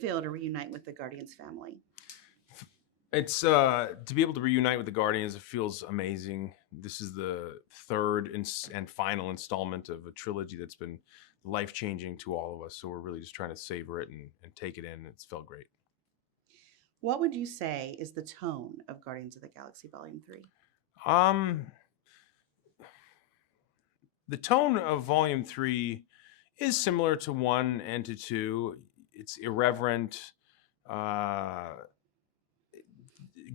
feel to reunite with the Guardians family? It's to be able to reunite with the Guardians. It feels amazing. This is the third and final installment of a trilogy that's been life changing to all of us. So we're really just trying to savor it and take it in. It's felt great. What would you say is the tone of Guardians of the Galaxy Volume 3? Um, the tone of Volume 3 is similar to 1 and to 2. It's irreverent, uh,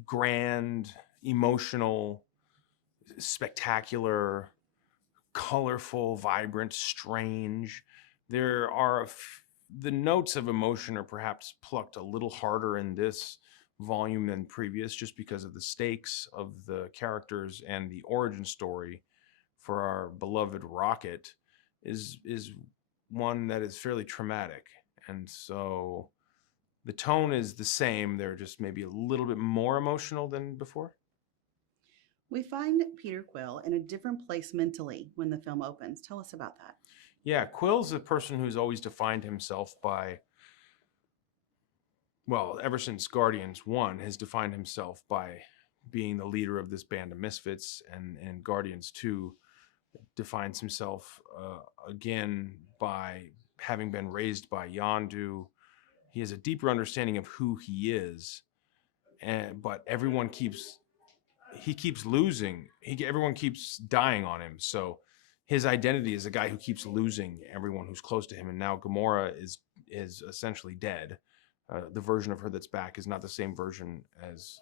grand, emotional, spectacular, colorful, vibrant, strange. There are the notes of emotion are perhaps plucked a little harder in this volume than previous, just because of the stakes of the characters and the origin story for our beloved Rocket is one that is fairly traumatic, and so the tone is the same. They're just maybe a little bit more emotional than before. We find Peter Quill in a different place mentally when the film opens. Tell us about that. Yeah, Quill's a person who's always defined himself by, well, ever since Guardians 1, has defined himself by being the leader of this band of misfits, and Guardians 2 defines himself again by having been raised by Yondu. He has a deeper understanding of who he is, but he keeps losing. Everyone keeps dying on him. So his identity is a guy who keeps losing everyone who's close to him. And now Gamora is essentially dead. The version of her that's back is not the same version as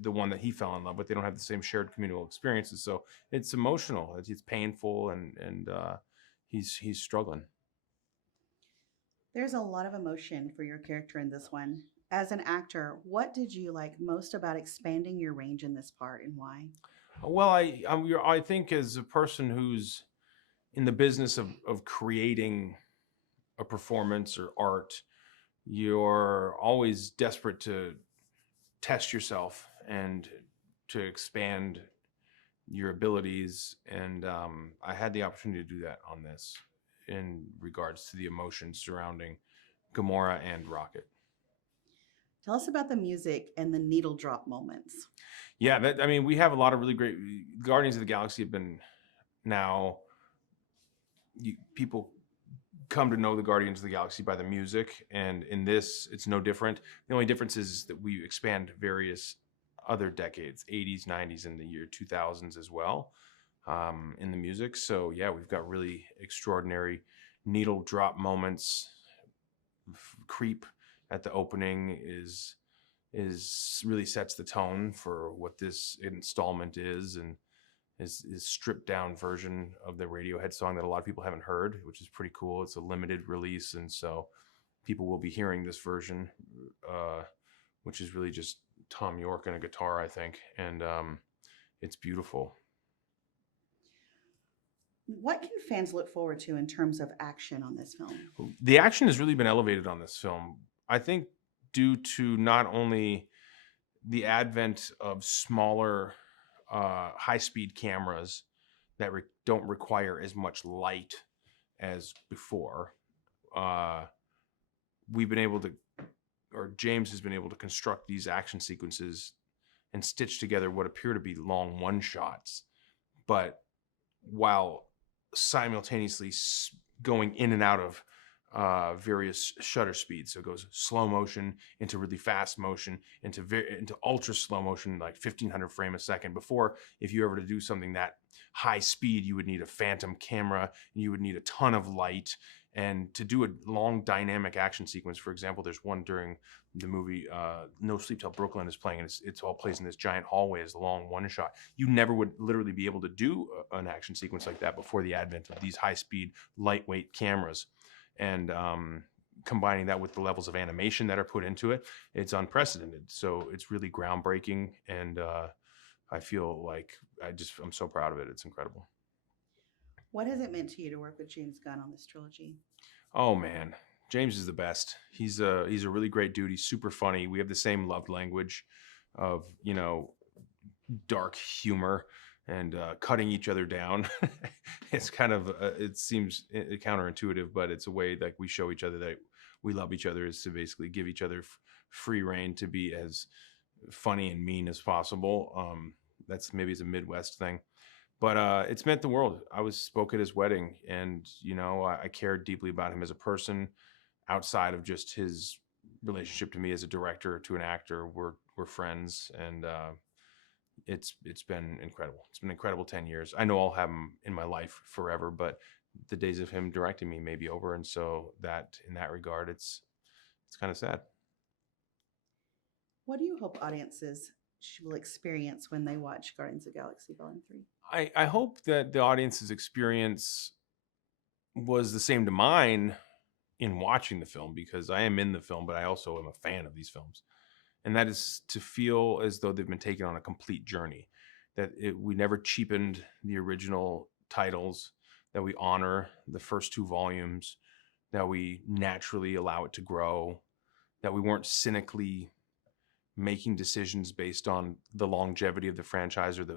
the one that he fell in love with. They don't have the same shared communal experiences. So it's emotional. It's painful, and he's struggling. There's a lot of emotion for your character in this one. As an actor, what did you like most about expanding your range in this part and why? Well, I think as a person who's in the business of creating a performance or art, you're always desperate to test yourself and to expand your abilities. And I had the opportunity to do that on this in regards to the emotions surrounding Gamora and Rocket. Tell us about the music and the needle drop moments. Yeah, we have a lot of really great Guardians of the Galaxy have been now. People come to know the Guardians of the Galaxy by the music, and in this, it's no different. The only difference is that we expand various other decades, 80s, 90s, and the year 2000s as well, in the music. So yeah, we've got really extraordinary needle drop moments. Creep at the opening is really sets the tone for what this installment is, and is stripped down version of the Radiohead song that a lot of people haven't heard, which is pretty cool. It's a limited release, and so people will be hearing this version, which is really just Tom York and a guitar, I think, and it's beautiful. What can fans look forward to in terms of action on this film? The action has really been elevated on this film, I think, due to not only the advent of smaller, high-speed cameras that don't require as much light as before. We've been able to, or James has been able to construct these action sequences and stitch together what appear to be long one-shots, but while simultaneously going in and out of various shutter speeds. So it goes slow motion into really fast motion into ultra slow motion, like 1500 frame a second. Before, if you ever to do something that high speed, you would need a phantom camera and you would need a ton of light. And to do a long dynamic action sequence, for example, there's one during the movie No Sleep Till Brooklyn is playing, and it's all plays in this giant hallway as a long one shot. You never would literally be able to do an action sequence like that before the advent of these high speed, lightweight cameras. And combining that with the levels of animation that are put into it, it's unprecedented. So it's really groundbreaking, and I feel like I'm so proud of it. It's incredible. What has it meant to you to work with James Gunn on this trilogy? Oh man, James is the best. He's a really great dude. He's super funny. We have the same love language of, dark humor and cutting each other down. It's kind of it seems counterintuitive, but it's a way like we show each other that we love each other is to basically give each other free reign to be as funny and mean as possible. That's maybe it's a Midwest thing, but it's meant the world. I spoke at his wedding, and I cared deeply about him as a person outside of just his relationship to me as a director to an actor. We're friends, and it's been incredible. It's been an incredible 10 years. I know I'll have him in my life forever, but the days of him directing me may be over, and so that in that regard, it's kind of sad. What do you hope audiences will experience when they watch Guardians of the Galaxy Volume 3? I hope that the audience's experience was the same to mine in watching the film, because I am in the film, but I also am a fan of these films. And that is to feel as though they've been taken on a complete journey, that we never cheapened the original titles, that we honor the first 2 volumes, that we naturally allow it to grow, that we weren't cynically making decisions based on the longevity of the franchise with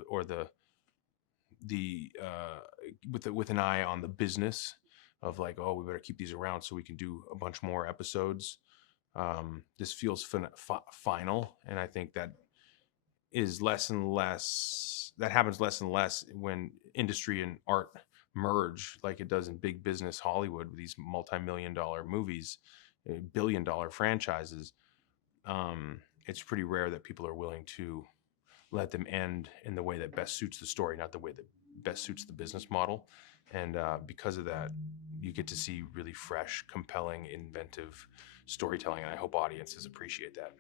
an eye on the business of like, oh, we better keep these around so we can do a bunch more episodes. This feels final, and I think that is less and less. That happens less and less when industry and art merge, like it does in big business Hollywood with these multi-million-dollar movies, billion-dollar franchises. It's pretty rare that people are willing to let them end in the way that best suits the story, not the way that best suits the business model. And because of that, you get to see really fresh, compelling, inventive storytelling, and I hope audiences appreciate that.